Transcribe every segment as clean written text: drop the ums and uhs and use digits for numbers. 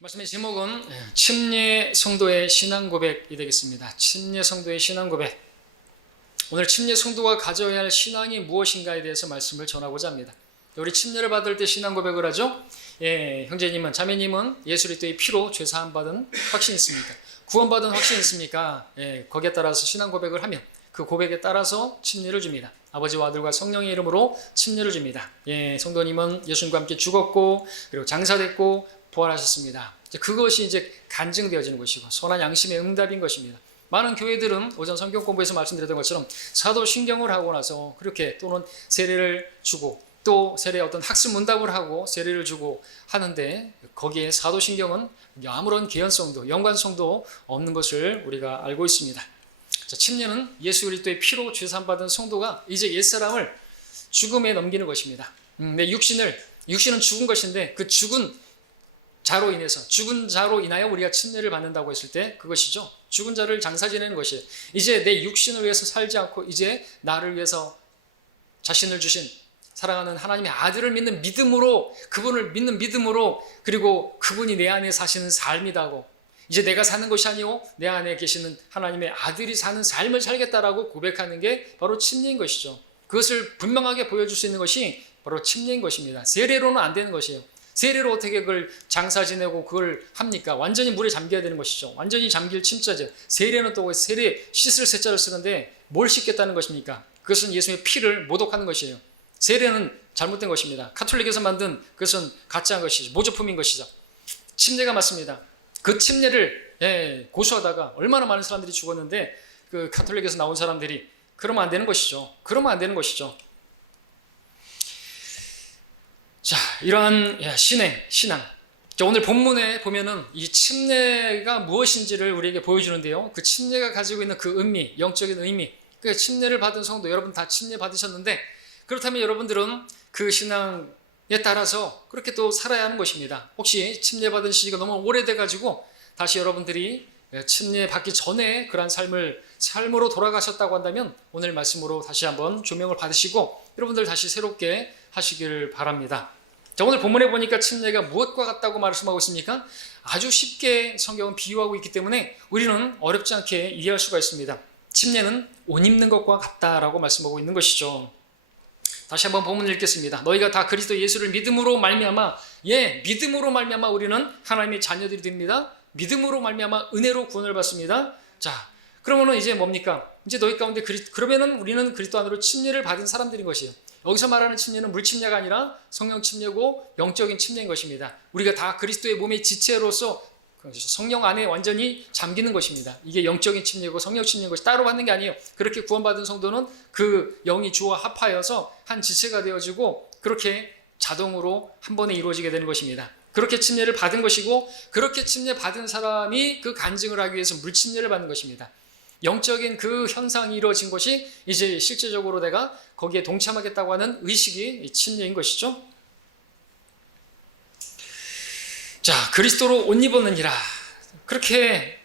말씀의 제목은 침례 성도의 신앙 고백이 되겠습니다. 침례 성도의 신앙 고백. 오늘 침례 성도가 가져야 할 신앙이 무엇인가에 대해서 말씀을 전하고자 합니다. 우리 침례를 받을 때 신앙 고백을 하죠. 형제님은, 자매님은 예수 그리스도의 피로 죄 사함 받은 확신이 있습니까? 구원받은 확신이 있습니까? 거기에 따라서 신앙 고백을 하면 그 고백에 따라서 침례를 줍니다. 아버지와 아들과 성령의 이름으로 침례를 줍니다. 성도님은 예수님과 함께 죽었고 그리고 장사됐고 부활하셨습니다. 그것이 이제 간증되어지는 것이고 선한 양심의 응답인 것입니다. 많은 교회들은 오전 성경 공부에서 말씀드렸던 것처럼 사도신경을 하고 나서 그렇게 또는 세례를 주고 또 세례 어떤 학습 문답을 하고 세례를 주고 하는데 거기에 사도신경은 아무런 개연성도 연관성도 없는 것을 우리가 알고 있습니다. 자, 침례는 예수 그리스도의 피로 죄사함 받은 성도가 이제 옛사람을 죽음에 넘기는 것입니다. 내 육신은 죽은 것인데 그 죽은 자로 인하여 우리가 침례를 받는다고 했을 때 그것이죠. 죽은 자를 장사 지내는 것이에요. 이제 내 육신을 위해서 살지 않고 이제 나를 위해서 자신을 주신 사랑하는 하나님의 아들을 믿는 믿음으로, 그분을 믿는 믿음으로, 그리고 그분이 내 안에 사시는 삶이다고, 이제 내가 사는 것이 아니오 내 안에 계시는 하나님의 아들이 사는 삶을 살겠다라고 고백하는 게 바로 침례인 것이죠. 그것을 분명하게 보여줄 수 있는 것이 바로 침례인 것입니다. 세례로는 안 되는 것이에요. 세례로 어떻게 그걸 장사 지내고 그걸 합니까? 완전히 물에 잠겨야 되는 것이죠. 완전히 잠길 침자죠. 세례는 또 세례, 씻을 세자를 쓰는데 뭘 씻겠다는 것입니까? 그것은 예수님의 피를 모독하는 것이에요. 세례는 잘못된 것입니다. 가톨릭에서 만든 그것은 가짜인 것이죠. 모조품인 것이죠. 침례가 맞습니다. 그 침례를 고수하다가 얼마나 많은 사람들이 죽었는데 그 가톨릭에서 나온 사람들이 그러면 안 되는 것이죠. 그러면 안 되는 것이죠. 자, 이러한 신앙. 자, 오늘 본문에 보면은 이 침례가 무엇인지를 우리에게 보여주는데요. 그 침례가 가지고 있는 그 의미, 영적인 의미. 그 침례를 받은 성도, 여러분 다 침례 받으셨는데 그렇다면 여러분들은 그 신앙에 따라서 그렇게 또 살아야 하는 것입니다. 혹시 침례 받은 시기가 너무 오래돼 가지고 다시 여러분들이 침례 받기 전에 그러한 삶으로 돌아가셨다고 한다면 오늘 말씀으로 다시 한번 조명을 받으시고 여러분들 다시 새롭게 하시기를 바랍니다. 자, 오늘 본문에 보니까 침례가 무엇과 같다고 말씀하고 있습니까? 아주 쉽게 성경은 비유하고 있기 때문에 우리는 어렵지 않게 이해할 수가 있습니다. 침례는 옷 입는 것과 같다라고 말씀하고 있는 것이죠. 다시 한번 본문을 읽겠습니다. 너희가 다 그리스도 예수를 믿음으로 말미암아, 믿음으로 말미암아 우리는 하나님의 자녀들이 됩니다. 믿음으로 말미암아 은혜로 구원을 받습니다. 자, 그러면은 이제 뭡니까? 이제 너희 가운데 그러면은 우리는 그리스도 안으로 침례를 받은 사람들인 것이에요. 여기서 말하는 침례는 물 침례가 아니라 성령 침례고 영적인 침례인 것입니다. 우리가 다 그리스도의 몸의 지체로서 성령 안에 완전히 잠기는 것입니다. 이게 영적인 침례고 성령 침례인 것이 따로 받는 게 아니에요. 그렇게 구원받은 성도는 그 영이 주와 합하여서 한 지체가 되어지고 그렇게 자동으로 한 번에 이루어지게 되는 것입니다. 그렇게 침례를 받은 것이고 그렇게 침례 받은 사람이 그 간증을 하기 위해서 물 침례를 받는 것입니다. 영적인 그 현상이 이루어진 것이 이제 실제적으로 내가 거기에 동참하겠다고 하는 의식이 침례인 것이죠. 자, 그리스도로 옷 입었느니라. 그렇게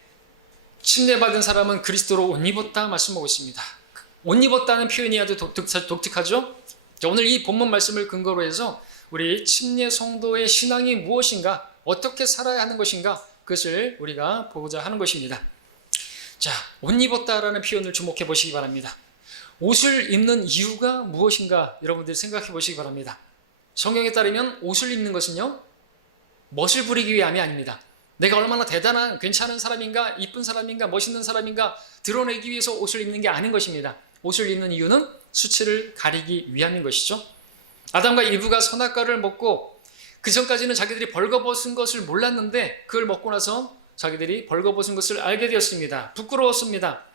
침례받은 사람은 그리스도로 옷 입었다 말씀하고 있습니다. 옷 입었다는 표현이 아주 독특하죠. 자, 오늘 이 본문 말씀을 근거로 해서 우리 침례 성도의 신앙이 무엇인가, 어떻게 살아야 하는 것인가, 그것을 우리가 보고자 하는 것입니다. 자, 옷 입었다라는 표현을 주목해 보시기 바랍니다. 옷을 입는 이유가 무엇인가 여러분들이 생각해 보시기 바랍니다. 성경에 따르면 옷을 입는 것은요, 멋을 부리기 위함이 아닙니다. 내가 얼마나 대단한 괜찮은 사람인가, 이쁜 사람인가, 멋있는 사람인가 드러내기 위해서 옷을 입는 게 아닌 것입니다. 옷을 입는 이유는 수치를 가리기 위함인 것이죠. 아담과 이브가 선악과를 먹고 그 전까지는 자기들이 벌거벗은 것을 몰랐는데 그걸 먹고 나서 자기들이 벌거벗은 것을 알게 되었습니다. 부끄러웠습니다.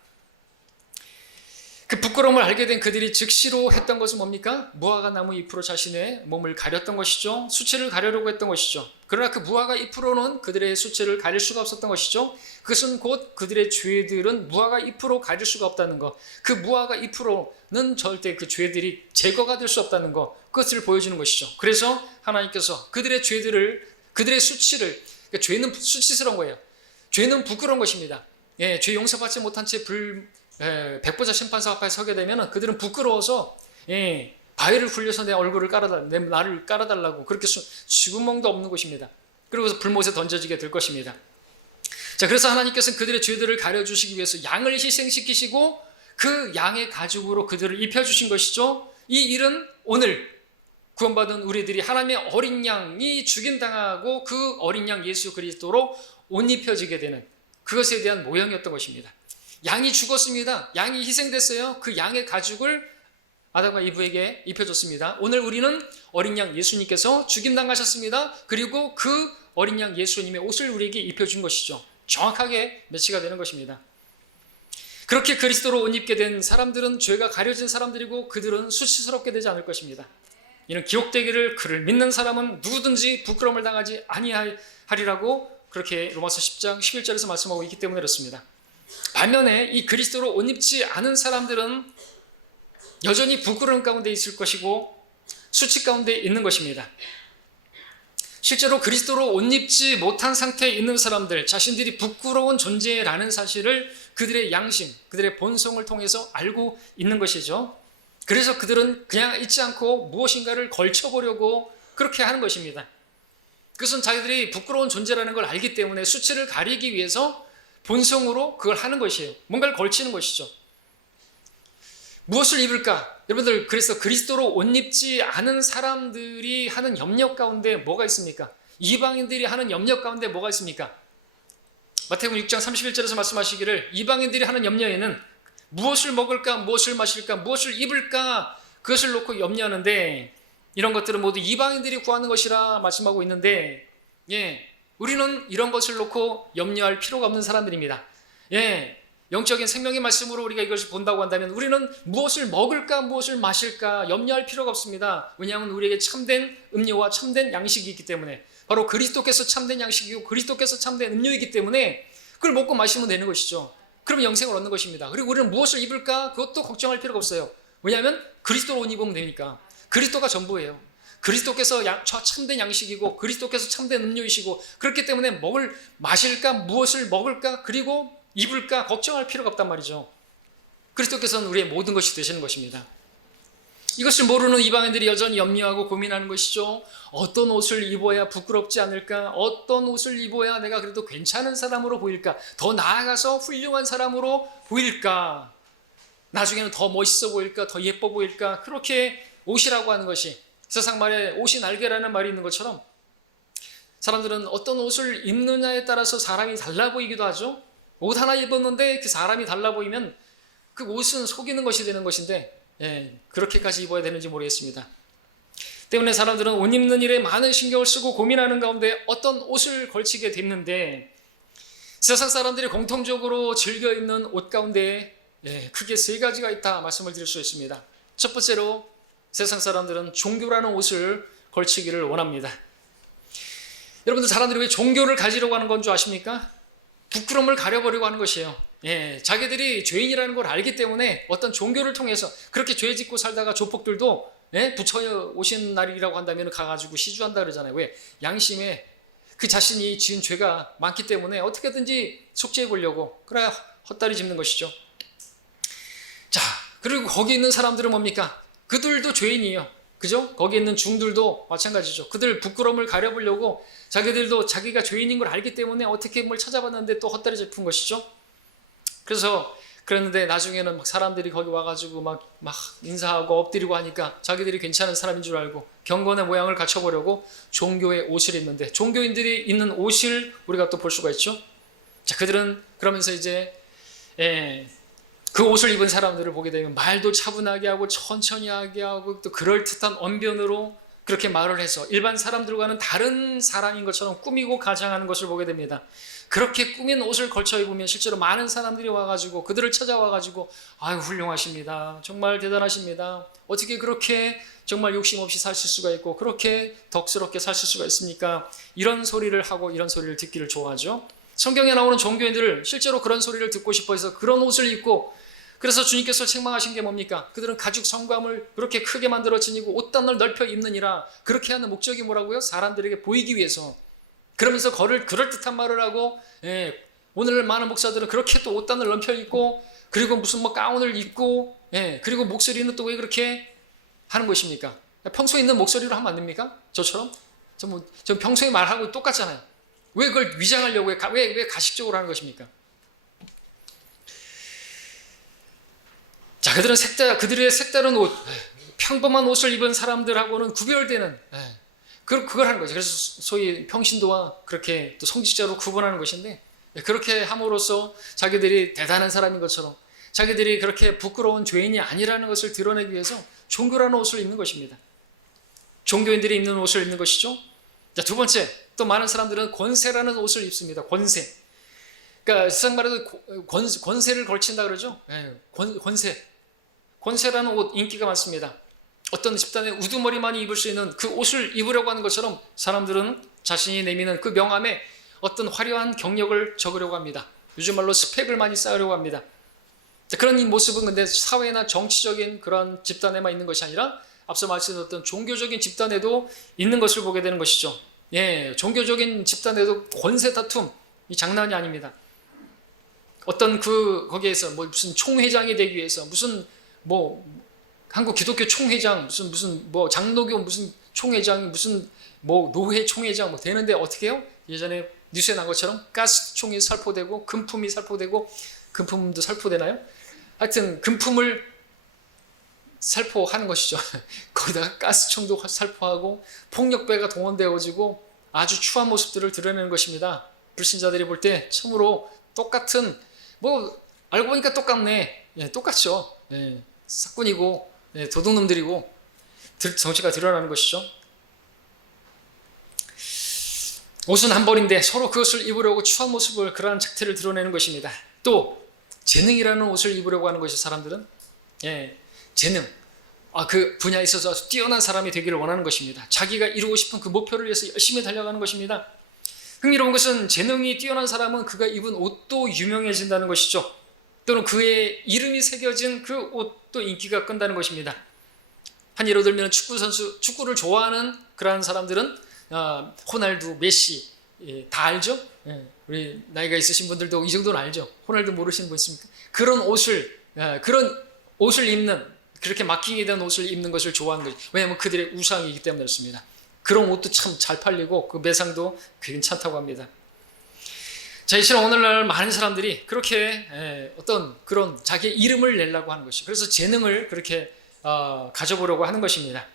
그 부끄러움을 알게 된 그들이 즉시로 했던 것은 뭡니까? 무화과 나무 잎으로 자신의 몸을 가렸던 것이죠. 수치를 가려려고 했던 것이죠. 그러나 그 무화과 잎으로는 그들의 수치를 가릴 수가 없었던 것이죠. 그것은 곧 그들의 죄들은 무화과 잎으로 가릴 수가 없다는 것, 그 무화과 잎으로는 절대 그 죄들이 제거가 될 수 없다는 것, 그것을 보여주는 것이죠. 그래서 하나님께서 그들의 죄들을, 그들의 수치를, 그러니까 죄는 수치스러운 거예요. 죄는 부끄러운 것입니다. 죄 용서받지 못한 채 백보자 심판사 앞에 서게 되면 그들은 부끄러워서 바위를 굴려서 내 얼굴을 나를 깔아달라고 그렇게 수구멍도 없는 것입니다. 그리고서 불못에 던져지게 될 것입니다. 자, 그래서 하나님께서는 그들의 죄들을 가려주시기 위해서 양을 희생시키시고 그 양의 가죽으로 그들을 입혀주신 것이죠. 이 일은 오늘 구원받은 우리들이 하나님의 어린 양이 죽임당하고 그 어린 양 예수 그리스도로 옷 입혀지게 되는 그것에 대한 모형이었던 것입니다. 양이 죽었습니다. 양이 희생됐어요. 그 양의 가죽을 아담과 이브에게 입혀줬습니다. 오늘 우리는 어린 양 예수님께서 죽임당하셨습니다. 그리고 그 어린 양 예수님의 옷을 우리에게 입혀준 것이죠. 정확하게 매치가 되는 것입니다. 그렇게 그리스도로 옷 입게 된 사람들은 죄가 가려진 사람들이고 그들은 수치스럽게 되지 않을 것입니다. 이는 기록되기를 그를 믿는 사람은 누구든지 부끄러움을 당하지 아니하리라고 그렇게 로마서 10장 11절에서 말씀하고 있기 때문에 그렇습니다. 반면에 이 그리스도로 옷 입지 않은 사람들은 여전히 부끄러움 가운데 있을 것이고 수치 가운데 있는 것입니다. 실제로 그리스도로 옷 입지 못한 상태에 있는 사람들, 자신들이 부끄러운 존재라는 사실을 그들의 양심, 그들의 본성을 통해서 알고 있는 것이죠. 그래서 그들은 그냥 잊지 않고 무엇인가를 걸쳐보려고 그렇게 하는 것입니다. 그것은 자기들이 부끄러운 존재라는 걸 알기 때문에 수치를 가리기 위해서 본성으로 그걸 하는 것이에요. 뭔가를 걸치는 것이죠. 무엇을 입을까? 여러분들, 그래서 그리스도로 옷 입지 않은 사람들이 하는 염려 가운데 뭐가 있습니까? 이방인들이 하는 염려 가운데 뭐가 있습니까? 마태복음 6장 31절에서 말씀하시기를 이방인들이 하는 염려에는 무엇을 먹을까, 무엇을 마실까, 무엇을 입을까 그것을 놓고 염려하는데 이런 것들은 모두 이방인들이 구하는 것이라 말씀하고 있는데 우리는 이런 것을 놓고 염려할 필요가 없는 사람들입니다. 영적인 생명의 말씀으로 우리가 이것을 본다고 한다면 우리는 무엇을 먹을까 무엇을 마실까 염려할 필요가 없습니다. 왜냐하면 우리에게 참된 음료와 참된 양식이 있기 때문에 바로 그리스도께서 참된 양식이고 그리스도께서 참된 음료이기 때문에 그걸 먹고 마시면 되는 것이죠. 그러면 영생을 얻는 것입니다. 그리고 우리는 무엇을 입을까 그것도 걱정할 필요가 없어요. 왜냐하면 그리스도로 옷 입으면 되니까. 그리스도가 전부예요. 그리스도께서 참된 양식이고 그리스도께서 참된 음료이시고 그렇기 때문에 마실까 무엇을 먹을까 그리고 입을까 걱정할 필요가 없단 말이죠. 그리스도께서는 우리의 모든 것이 되시는 것입니다. 이것을 모르는 이방인들이 여전히 염려하고 고민하는 것이죠. 어떤 옷을 입어야 부끄럽지 않을까? 어떤 옷을 입어야 내가 그래도 괜찮은 사람으로 보일까? 더 나아가서 훌륭한 사람으로 보일까? 나중에는 더 멋있어 보일까? 더 예뻐 보일까? 그렇게 옷이라고 하는 것이 세상 말에 옷이 날개라는 말이 있는 것처럼 사람들은 어떤 옷을 입느냐에 따라서 사람이 달라 보이기도 하죠. 옷 하나 입었는데 그 사람이 달라 보이면 그 옷은 속이는 것이 되는 것인데 그렇게까지 입어야 되는지 모르겠습니다. 때문에 사람들은 옷 입는 일에 많은 신경을 쓰고 고민하는 가운데 어떤 옷을 걸치게 됐는데 세상 사람들이 공통적으로 즐겨 입는 옷 가운데 크게 세 가지가 있다 말씀을 드릴 수 있습니다. 첫 번째로 세상 사람들은 종교라는 옷을 걸치기를 원합니다. 여러분들 사람들이 왜 종교를 가지려고 하는 건 줄 아십니까? 부끄러움을 가려보려고 하는 것이에요. 자기들이 죄인이라는 걸 알기 때문에 어떤 종교를 통해서 그렇게 죄 짓고 살다가 조폭들도 부처 오신 날이라고 한다면 가가지고 시주한다 그러잖아요. 왜? 양심에 그 자신이 지은 죄가 많기 때문에 어떻게든지 속죄해 보려고 그래야 헛다리 짚는 것이죠. 자, 그리고 거기 있는 사람들은 뭡니까? 그들도 죄인이에요. 그죠? 거기 있는 중들도 마찬가지죠. 그들 부끄러움을 가려보려고 자기들도 자기가 죄인인 걸 알기 때문에 어떻게 뭘 찾아봤는데 또 헛다리 짚은 것이죠. 그래서 그랬는데 나중에는 막 사람들이 거기 와가지고 막 인사하고 엎드리고 하니까 자기들이 괜찮은 사람인 줄 알고 경건의 모양을 갖춰보려고 종교의 옷을 입는데 종교인들이 입는 옷을 우리가 또 볼 수가 있죠. 자, 그들은 그러면서 이제 그 옷을 입은 사람들을 보게 되면 말도 차분하게 하고 천천히 하게 하고 또 그럴듯한 언변으로 그렇게 말을 해서 일반 사람들과는 다른 사람인 것처럼 꾸미고 가장하는 것을 보게 됩니다. 그렇게 꾸민 옷을 걸쳐 입으면 실제로 많은 사람들이 와가지고 그들을 찾아와가지고 아유 훌륭하십니다. 정말 대단하십니다. 어떻게 그렇게 정말 욕심 없이 사실 수가 있고 그렇게 덕스럽게 사실 수가 있습니까? 이런 소리를 하고 이런 소리를 듣기를 좋아하죠. 성경에 나오는 종교인들을 실제로 그런 소리를 듣고 싶어 해서 그런 옷을 입고 그래서 주님께서 책망하신 게 뭡니까? 그들은 가죽 성감을 그렇게 크게 만들어 지니고 옷단을 넓혀 입느니라. 그렇게 하는 목적이 뭐라고요? 사람들에게 보이기 위해서. 그러면서 그럴듯한 말을 하고 오늘 많은 목사들은 그렇게 또 옷단을 넓혀 입고 그리고 무슨 가운을 입고 그리고 목소리는 또 왜 그렇게 하는 것입니까? 평소에 있는 목소리로 하면 안 됩니까? 저처럼? 전 평소에 말하고 똑같잖아요. 왜 그걸 위장하려고 해? 왜 가식적으로 하는 것입니까? 자, 그들의 색다른 옷, 평범한 옷을 입은 사람들하고는 구별되는, 그걸 하는 거죠. 그래서 소위 평신도와 그렇게 또 성직자로 구분하는 것인데, 그렇게 함으로써 자기들이 대단한 사람인 것처럼, 자기들이 그렇게 부끄러운 죄인이 아니라는 것을 드러내기 위해서 종교라는 옷을 입는 것입니다. 종교인들이 입는 옷을 입는 것이죠. 자, 두 번째, 또 많은 사람들은 권세라는 옷을 입습니다. 권세. 그러니까 세상 말해도 권세를 걸친다 그러죠. 권세라는 옷 인기가 많습니다. 어떤 집단의 우두머리만 입을 수 있는 그 옷을 입으려고 하는 것처럼 사람들은 자신이 내미는 그 명함에 어떤 화려한 경력을 적으려고 합니다. 요즘 말로 스펙을 많이 쌓으려고 합니다. 그런 이 모습은 근데 사회나 정치적인 그런 집단에만 있는 것이 아니라 앞서 말씀드렸던 종교적인 집단에도 있는 것을 보게 되는 것이죠. 종교적인 집단에도 권세 다툼, 이 장난이 아닙니다. 어떤 거기에서 무슨 총회장이 되기 위해서 무슨 한국 기독교 총회장, 무슨 장로교 무슨 총회장, 무슨 노회 총회장 되는데 어떻게 해요? 예전에 뉴스에 난 것처럼 가스총이 살포되고 금품이 살포되고, 금품도 살포되나요? 하여튼 금품을 살포하는 것이죠. 거기다가 가스총도 살포하고 폭력배가 동원되어지고 아주 추한 모습들을 드러내는 것입니다. 불신자들이 볼 때 참으로 똑같은, 알고 보니까 똑같네. 똑같죠. 사꾼이고 도둑놈들이고 정체가 드러나는 것이죠. 옷은 한 벌인데 서로 그것을 입으려고 추한 모습을, 그러한 작태를 드러내는 것입니다. 또 재능이라는 옷을 입으려고 하는 것이, 사람들은 재능, 그 분야에 있어서 뛰어난 사람이 되기를 원하는 것입니다. 자기가 이루고 싶은 그 목표를 위해서 열심히 달려가는 것입니다. 흥미로운 것은 재능이 뛰어난 사람은 그가 입은 옷도 유명해진다는 것이죠. 또는 그의 이름이 새겨진 그 옷도 인기가 끈다는 것입니다. 한 예로 들면 축구를 좋아하는 그러한 사람들은 호날두, 메시 다 알죠? 우리 나이가 있으신 분들도 이 정도는 알죠? 호날두 모르시는 분 있습니까? 그런 옷을 입는, 그렇게 마킹이 된 옷을 입는 것을 좋아하는 거죠. 왜냐하면 그들의 우상이기 때문에 그렇습니다. 그런 옷도 참 잘 팔리고 그 매상도 괜찮다고 합니다. 자, 이처럼 오늘날 많은 사람들이 그렇게 어떤 그런 자기의 이름을 내려고 하는 것이죠. 그래서 재능을 그렇게 가져보려고 하는 것입니다.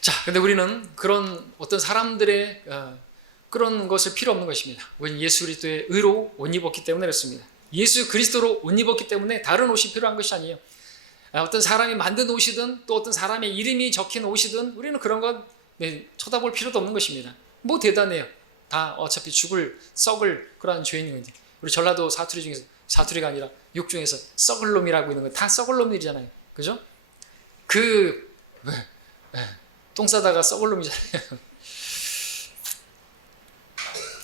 자, 근데 우리는 그런 어떤 사람들의 그런 것을 필요 없는 것입니다. 우리는 예수 그리스도의 의로 옷 입었기 때문에 그렇습니다. 예수 그리스도로 옷 입었기 때문에 다른 옷이 필요한 것이 아니에요. 어떤 사람이 만든 옷이든 또 어떤 사람의 이름이 적힌 옷이든 우리는 그런 건 쳐다볼 필요도 없는 것입니다. 대단해요. 다 어차피 썩을 그러한 죄인인데, 우리 전라도 사투리 중에서, 사투리가 아니라 욕 중에서 썩을 놈이라고 있는 건 다 썩을 놈들이잖아요. 그죠? 똥 싸다가 썩을 놈이잖아요.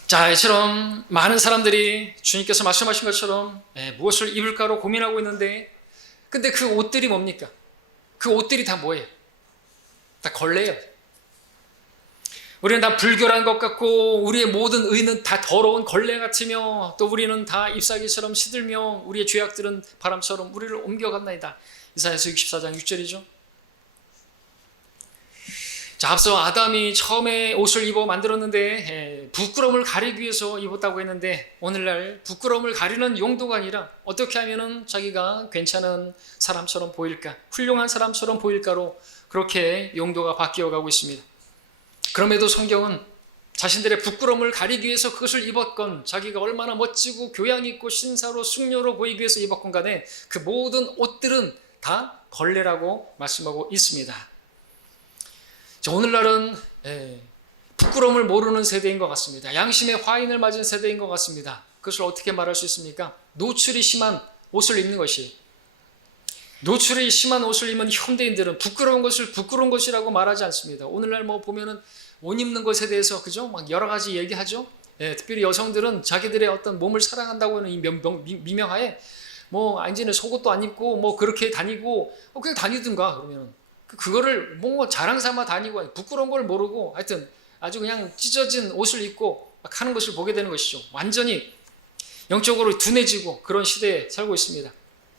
자, 이처럼 많은 사람들이 주님께서 말씀하신 것처럼 무엇을 입을까로 고민하고 있는데, 근데 그 옷들이 뭡니까? 그 옷들이 다 뭐예요? 다 걸레예요. 우리는 다 불결한 것 같고, 우리의 모든 의는 다 더러운 걸레 같으며, 또 우리는 다 잎사귀처럼 시들며 우리의 죄악들은 바람처럼 우리를 옮겨갔나이다. 이사야서 64장 6절이죠. 자, 앞서 아담이 처음에 옷을 입어 만들었는데 부끄러움을 가리기 위해서 입었다고 했는데, 오늘날 부끄러움을 가리는 용도가 아니라 어떻게 하면 자기가 괜찮은 사람처럼 보일까, 훌륭한 사람처럼 보일까로 그렇게 용도가 바뀌어가고 있습니다. 그럼에도 성경은 자신들의 부끄러움을 가리기 위해서 그것을 입었건, 자기가 얼마나 멋지고 교양 있고 신사로 숙녀로 보이기 위해서 입었건 간에 그 모든 옷들은 다 걸레라고 말씀하고 있습니다. 자, 오늘날은 부끄러움을 모르는 세대인 것 같습니다. 양심의 화인을 맞은 세대인 것 같습니다. 그것을 어떻게 말할 수 있습니까? 노출이 심한 옷을 입는 것이, 노출이 심한 옷을 입는 현대인들은 부끄러운 것을 부끄러운 것이라고 말하지 않습니다. 오늘날 보면은 옷 입는 것에 대해서, 그죠? 막 여러 가지 얘기하죠. 특별히 여성들은 자기들의 어떤 몸을 사랑한다고 하는 이 미명하에 이제는 속옷도 안 입고 그렇게 다니고, 그냥 다니든가. 그러면 그거를 자랑 삼아 다니고 부끄러운 걸 모르고 하여튼 아주 그냥 찢어진 옷을 입고 막 하는 것을 보게 되는 것이죠. 완전히 영적으로 둔해지고 그런 시대에 살고 있습니다.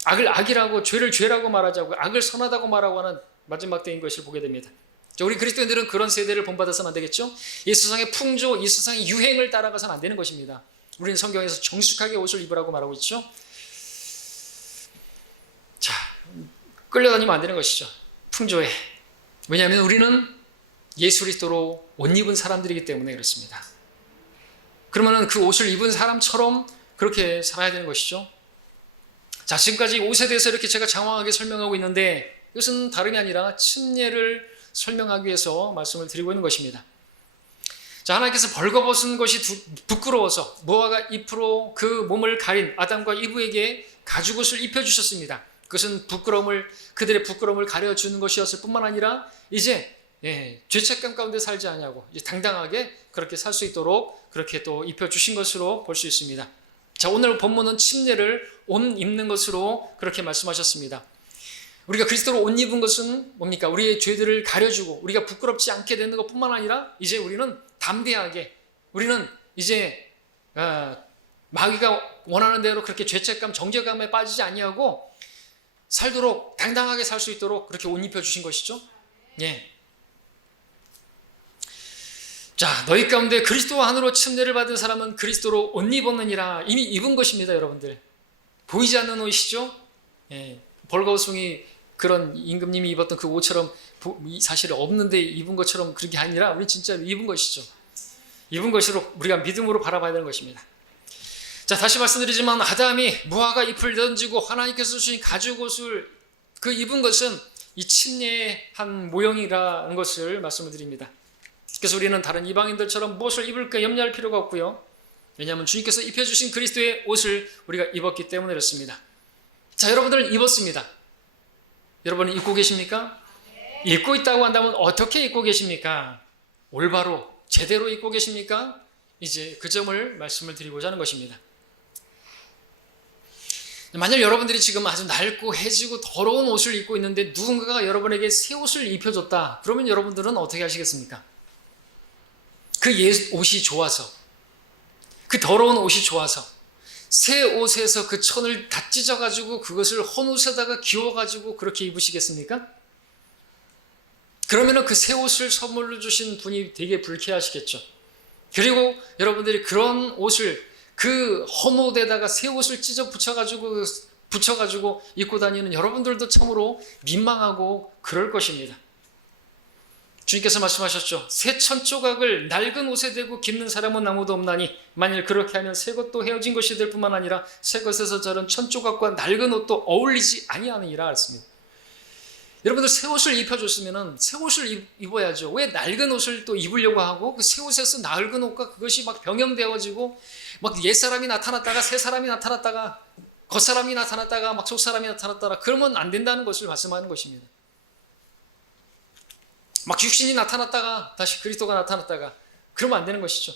악을 악이라고, 죄를 죄라고 말하자고, 악을 선하다고 말하고 하는 마지막 때인 것을 보게 됩니다. 자, 우리 그리스도인들은 그런 세대를 본받아서는 안 되겠죠? 이 세상의 풍조, 이 세상의 유행을 따라가서는 안 되는 것입니다. 우리는 성경에서 정숙하게 옷을 입으라고 말하고 있죠. 자, 끌려다니면 안 되는 것이죠. 풍조에. 왜냐하면 우리는 예수 그리스도로 옷 입은 사람들이기 때문에 그렇습니다. 그러면 그 옷을 입은 사람처럼 그렇게 살아야 되는 것이죠. 자, 지금까지 옷에 대해서 이렇게 제가 장황하게 설명하고 있는데 이것은 다름이 아니라 침례를 설명하기 위해서 말씀을 드리고 있는 것입니다. 자, 하나님께서 벌거벗은 것이 부끄러워서 무화과 잎으로 그 몸을 가린 아담과 이브에게 가죽옷을 입혀주셨습니다. 그것은 그들의 부끄러움을 가려주는 것이었을 뿐만 아니라 이제 죄책감 가운데 살지 않냐고 이제 당당하게 그렇게 살 수 있도록 그렇게 또 입혀주신 것으로 볼 수 있습니다. 자, 오늘 본문은 침례를 옷 입는 것으로 그렇게 말씀하셨습니다. 우리가 그리스도로 옷 입은 것은 뭡니까? 우리의 죄들을 가려주고 우리가 부끄럽지 않게 되는 것뿐만 아니라 이제 우리는 담대하게 우리는 이제 마귀가 원하는 대로 그렇게 죄책감, 정죄감에 빠지지 아니하고 살도록 당당하게 살 수 있도록 그렇게 옷 입혀주신 것이죠. 예. 자, 너희 가운데 그리스도 안으로 침례를 받은 사람은 그리스도로 옷 입었느니라. 이미 입은 것입니다, 여러분들. 보이지 않는 옷이죠. 예. 벌거숭이 그런 임금님이 입었던 그 옷처럼 사실 없는데 입은 것처럼 그런 게 아니라 우리 진짜 입은 것이죠. 입은 것으로 우리가 믿음으로 바라봐야 되는 것입니다. 자, 다시 말씀드리지만 아담이 무화과 잎을 던지고 하나님께서 주신 가죽옷을 그 입은 것은 이 침례의 한 모형이라는 것을 말씀을 드립니다. 그래서 우리는 다른 이방인들처럼 무엇을 입을까 염려할 필요가 없고요. 왜냐하면 주님께서 입혀주신 그리스도의 옷을 우리가 입었기 때문에 그렇습니다. 자, 여러분들은 입었습니다. 여러분은 입고 계십니까? 입고 있다고 한다면 어떻게 입고 계십니까? 올바로 제대로 입고 계십니까? 이제 그 점을 말씀을 드리고자 하는 것입니다. 만약 여러분들이 지금 아주 낡고 해지고 더러운 옷을 입고 있는데 누군가가 여러분에게 새 옷을 입혀줬다. 그러면 여러분들은 어떻게 하시겠습니까? 그 옷이 좋아서, 그 더러운 옷이 좋아서 새 옷에서 그 천을 다 찢어가지고 그것을 헌 옷에다가 기워가지고 그렇게 입으시겠습니까? 그러면 그 새 옷을 선물로 주신 분이 되게 불쾌하시겠죠. 그리고 여러분들이 그런 옷을 그 헌 옷에다가 새 옷을 찢어 붙여가지고 입고 다니는 여러분들도 참으로 민망하고 그럴 것입니다. 주님께서 말씀하셨죠. 새 천조각을 낡은 옷에 대고 깁는 사람은 아무도 없나니 만일 그렇게 하면 새 것도 헤어진 것이 될 뿐만 아니라 새 것에서 자른 천조각과 낡은 옷도 어울리지 아니하느니라 했습니다. 여러분들 새 옷을 입혀줬으면 새 옷을 입어야죠. 왜 낡은 옷을 또 입으려고 하고 그 새 옷에서 낡은 옷과 그것이 막 병영되어지고 막 옛사람이 나타났다가 새사람이 나타났다가 겉사람이 나타났다가 막 속사람이 나타났다가 그러면 안 된다는 것을 말씀하는 것입니다. 막 육신이 나타났다가 다시 그리스도가 나타났다가 그러면 안 되는 것이죠.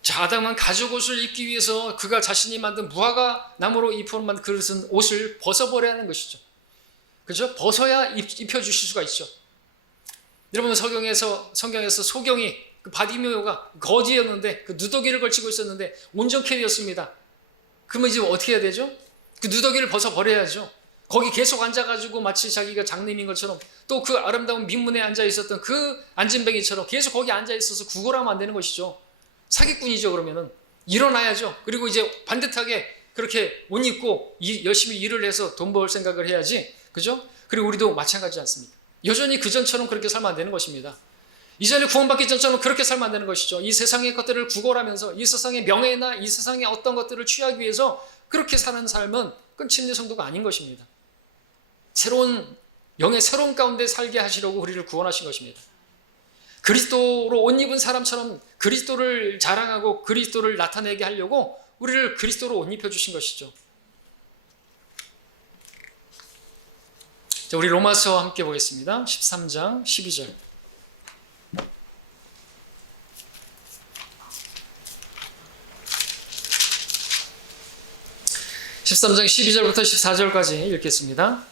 자, 아담은 가죽옷을 입기 위해서 그가 자신이 만든 무화과 나무로 입혀만 그릇은 옷을 벗어버려야 하는 것이죠. 그죠? 벗어야 입혀주실 수가 있죠. 여러분 성경에서 소경이 그 바디메오가 거지였는데 그 누더기를 걸치고 있었는데 온전케 되었습니다. 그러면 이제 어떻게 해야 되죠? 그 누더기를 벗어버려야죠. 거기 계속 앉아가지고 마치 자기가 장님인 것처럼 또 그 아름다운 민문에 앉아 있었던 그 안진뱅이처럼 계속 거기 앉아 있어서 구걸하면 안 되는 것이죠. 사기꾼이죠. 그러면은 일어나야죠. 그리고 이제 반듯하게 그렇게 옷 입고 열심히 일을 해서 돈 벌 생각을 해야지. 그죠? 그리고 우리도 마찬가지지 않습니까? 여전히 그전처럼 그렇게 살면 안 되는 것입니다. 이전에 구원받기 전처럼 그렇게 살면 안 되는 것이죠. 이 세상의 것들을 구걸하면서 이 세상의 명예나 이 세상의 어떤 것들을 취하기 위해서 그렇게 사는 삶은 그건 침례 성도가 아닌 것입니다. 영의 새로운 가운데 살게 하시려고 우리를 구원하신 것입니다. 그리스도로 옷 입은 사람처럼 그리스도를 자랑하고 그리스도를 나타내게 하려고 우리를 그리스도로 옷 입혀주신 것이죠. 자, 우리 로마서 함께 보겠습니다. 13장 12절. 13장 12절부터 14절까지 읽겠습니다.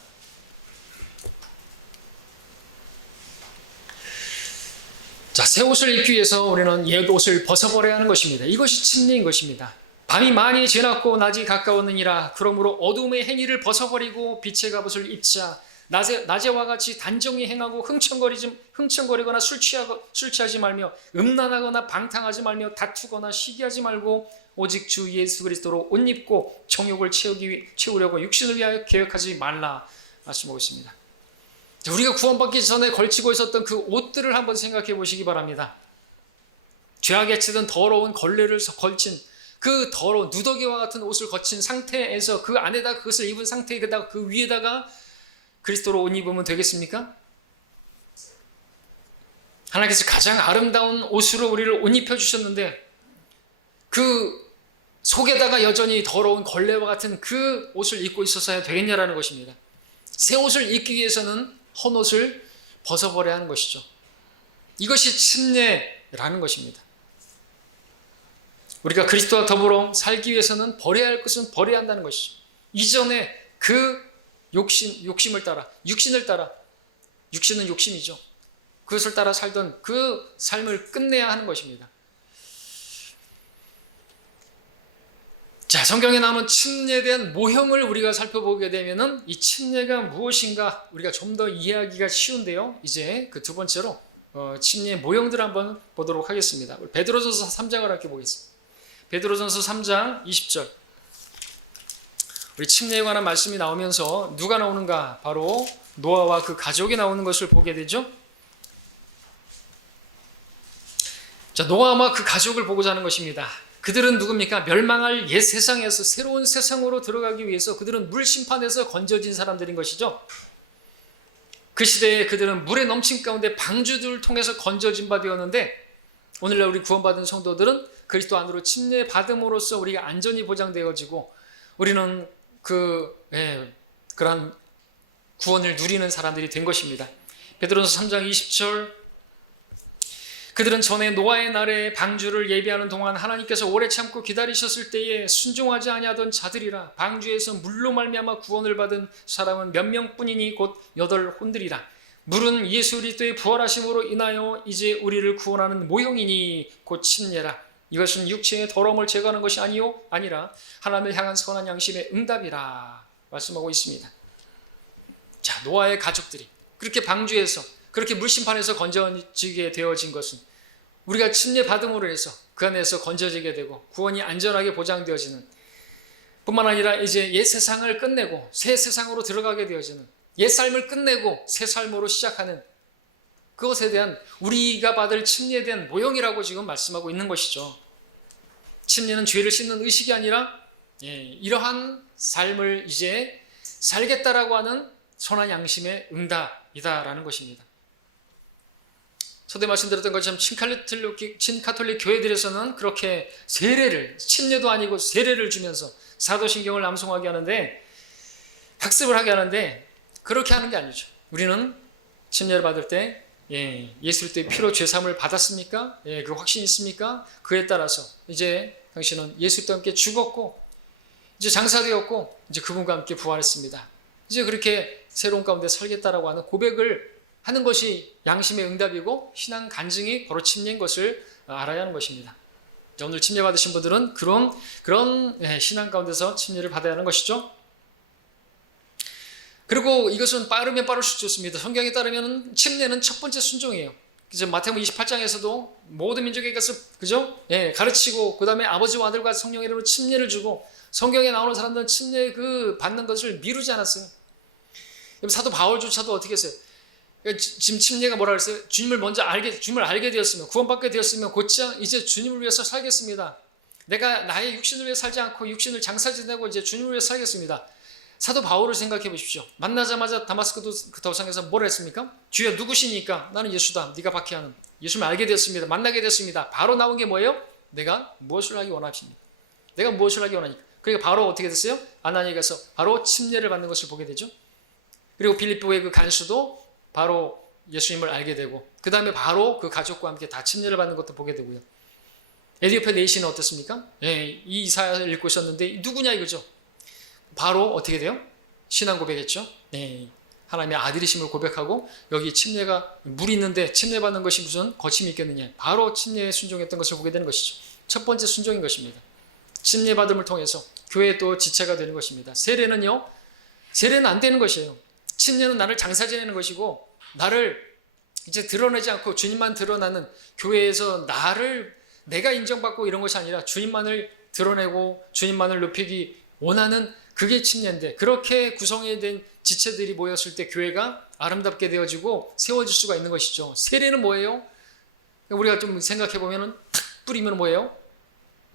자, 새 옷을 입기 위해서 우리는 옛 옷을 벗어버려야 하는 것입니다. 이것이 침례인 것입니다. 밤이 많이 지났고 낮이 가까웠느니라. 그러므로 어둠의 행위를 벗어버리고 빛의 갑옷을 입자. 낮에와 같이 단정히 행하고 흥청거리거나 술 취하지 말며 음란하거나 방탕하지 말며 다투거나 시기하지 말고 오직 주 예수 그리스도로 옷 입고 정욕을 채우려고 육신을 위하여 계획하지 말라 말씀하고 있습니다. 우리가 구원받기 전에 걸치고 있었던 그 옷들을 한번 생각해 보시기 바랍니다. 죄악에 치든 더러운 걸레를 걸친 그 더러운 누더기와 같은 옷을 거친 상태에서 그 안에다 그것을 입은 상태에다가 그 위에다가 그리스도로 옷 입으면 되겠습니까? 하나님께서 가장 아름다운 옷으로 우리를 옷 입혀주셨는데 그 속에다가 여전히 더러운 걸레와 같은 그 옷을 입고 있었어야 되겠냐라는 것입니다. 새 옷을 입기 위해서는 헌 옷을 벗어버려야 하는 것이죠. 이것이 침례라는 것입니다. 우리가 그리스도와 더불어 살기 위해서는 버려야 할 것은 버려야 한다는 것이죠. 이전에 그 욕심을 따라, 육신을 따라, 육신은 욕심이죠. 그것을 따라 살던 그 삶을 끝내야 하는 것입니다. 자, 성경에 나오는 침례에 대한 모형을 우리가 살펴보게 되면은 이 침례가 무엇인가 우리가 좀 더 이해하기가 쉬운데요. 이제 그 두 번째로 침례의 모형들을 한번 보도록 하겠습니다. 베드로전서 3장을 함께 보겠습니다. 베드로전서 3장 20절. 우리 침례에 관한 말씀이 나오면서 누가 나오는가? 바로 노아와 그 가족이 나오는 것을 보게 되죠. 자, 노아와 그 가족을 보고자 하는 것입니다. 그들은 누굽니까? 멸망할 옛 세상에서 새로운 세상으로 들어가기 위해서 그들은 물 심판에서 건져진 사람들인 것이죠. 그 시대에 그들은 물에 넘친 가운데 방주들을 통해서 건져진 바 되었는데 오늘날 우리 구원받은 성도들은 그리스도 안으로 침례 받음으로써 우리가 안전이 보장되어지고 우리는 그러한 구원을 누리는 사람들이 된 것입니다. 베드로전서 3장 20절. 그들은 전에 노아의 날에 방주를 예비하는 동안 하나님께서 오래 참고 기다리셨을 때에 순종하지 아니하던 자들이라. 방주에서 물로 말미암아 구원을 받은 사람은 몇 명뿐이니 곧 8혼들이라. 물은 예수 그리스도의 부활하심으로 인하여 이제 우리를 구원하는 모형이니 곧 침례라. 이것은 육체의 더러움을 제거하는 것이 아니라 하나님을 향한 선한 양심의 응답이라 말씀하고 있습니다. 자, 노아의 가족들이 그렇게 방주에서 그렇게 물심판에서 건져지게 되어진 것은 우리가 침례 받음으로 해서 그 안에서 건져지게 되고 구원이 안전하게 보장되어지는 뿐만 아니라 이제 옛 세상을 끝내고 새 세상으로 들어가게 되어지는 옛 삶을 끝내고 새 삶으로 시작하는 그것에 대한 우리가 받을 침례에 대한 모형이라고 지금 말씀하고 있는 것이죠. 침례는 죄를 씻는 의식이 아니라 이러한 삶을 이제 살겠다라고 하는 선한 양심의 응답이다라는 것입니다. 서두에 말씀드렸던 것처럼 친카톨릭 교회들에서는 그렇게 세례를, 침례도 아니고 세례를 주면서 사도신경을 남송하게 하는데 학습을 하게 하는데 그렇게 하는 게 아니죠. 우리는 침례를 받을 때 예수 그리스도의 피로 죄사함을 받았습니까? 그 확신이 있습니까? 그에 따라서 이제 당신은 예수 그리스도와 함께 죽었고 이제 장사되었고 이제 그분과 함께 부활했습니다. 이제 그렇게 새로운 가운데 살겠다라고 하는 고백을 하는 것이 양심의 응답이고 신앙 간증이 바로 침례인 것을 알아야 하는 것입니다. 오늘 침례 받으신 분들은 그런 신앙 가운데서 침례를 받아야 하는 것이죠. 그리고 이것은 빠르면 빠를수록 좋습니다. 성경에 따르면 침례는 첫 번째 순종이에요. 그죠? 마태복음 28장에서도 모든 민족에게 가서 그죠? 가르치고 그다음에 아버지와 아들과 성령의 이름으로 침례를 주고 성경에 나오는 사람들은 침례 받는 것을 미루지 않았어요. 사도 바울조차도 어떻게 했어요? 지금 침례가 뭐라 그랬어요? 주님을 알게 되었으면 구원받게 되었으면 곧장 이제 주님을 위해서 살겠습니다. 내가 나의 육신을 위해 살지 않고 육신을 장사 지내고 이제 주님을 위해 살겠습니다. 사도 바울을 생각해 보십시오. 만나자마자 다마스크 도상에서 뭘 했습니까? 주여 누구시니까? 나는 예수다. 네가 박해하는 예수를 알게 되었습니다. 만나게 되었습니다. 바로 나온 게 뭐예요? 내가 무엇을 하기 원하십니까? 내가 무엇을 하기 원하니까. 그러니까 바로 어떻게 됐어요? 아나니에 가서 바로 침례를 받는 것을 보게 되죠. 그리고 빌립보의 그 간수도 바로 예수님을 알게 되고 그 다음에 바로 그 가족과 함께 다 침례를 받는 것도 보게 되고요. 에디오피아 내시는 어떻습니까? 이 이사야를 읽고 있었는데 누구냐 이거죠. 바로 어떻게 돼요? 신앙 고백했죠. 하나님의 아들이심을 고백하고 여기 침례가 물이 있는데 침례 받는 것이 무슨 거침이 있겠느냐. 바로 침례에 순종했던 것을 보게 되는 것이죠. 첫 번째 순종인 것입니다. 침례 받음을 통해서 교회에 또 지체가 되는 것입니다. 세례는 안 되는 것이에요. 침례는 나를 장사 지내는 것이고 나를 이제 드러내지 않고 주님만 드러나는 교회에서 내가 인정받고 이런 것이 아니라 주님만을 드러내고 주님만을 높이기 원하는 그게 침례인데, 그렇게 구성된 지체들이 모였을 때 교회가 아름답게 되어지고 세워질 수가 있는 것이죠. 세례는 뭐예요? 우리가 좀 생각해 보면은 탁 뿌리면 뭐예요?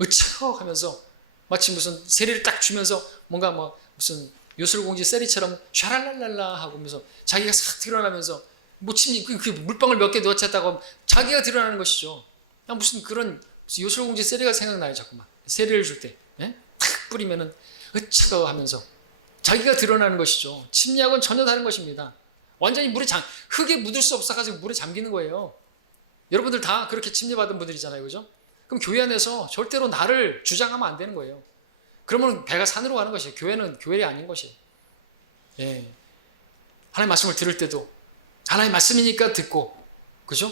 으차거 하면서 마치 무슨 세례를 딱 주면서 뭔가 뭐 무슨 요술공지 세리처럼 샤랄랄랄라 하고 하면서 자기가 싹 드러나면서 뭐 침이 그 물방울 몇 개 넣었다고 자기가 드러나는 것이죠. 무슨 그런 요술공지 세례가 생각나요. 자꾸만 세례를 줄 때 탁 뿌리면은 으차거 하면서 자기가 드러나는 것이죠. 침례하고는 전혀 다른 것입니다. 완전히 흙에 묻을 수 없어가지고 물에 잠기는 거예요. 여러분들 다 그렇게 침례받은 분들이잖아요. 그죠? 그럼 교회 안에서 절대로 나를 주장하면 안 되는 거예요. 그러면 배가 산으로 가는 것이에요. 교회는 교회 아닌 것이에요. 예. 하나님 말씀을 들을 때도 하나님 말씀이니까 듣고, 그죠?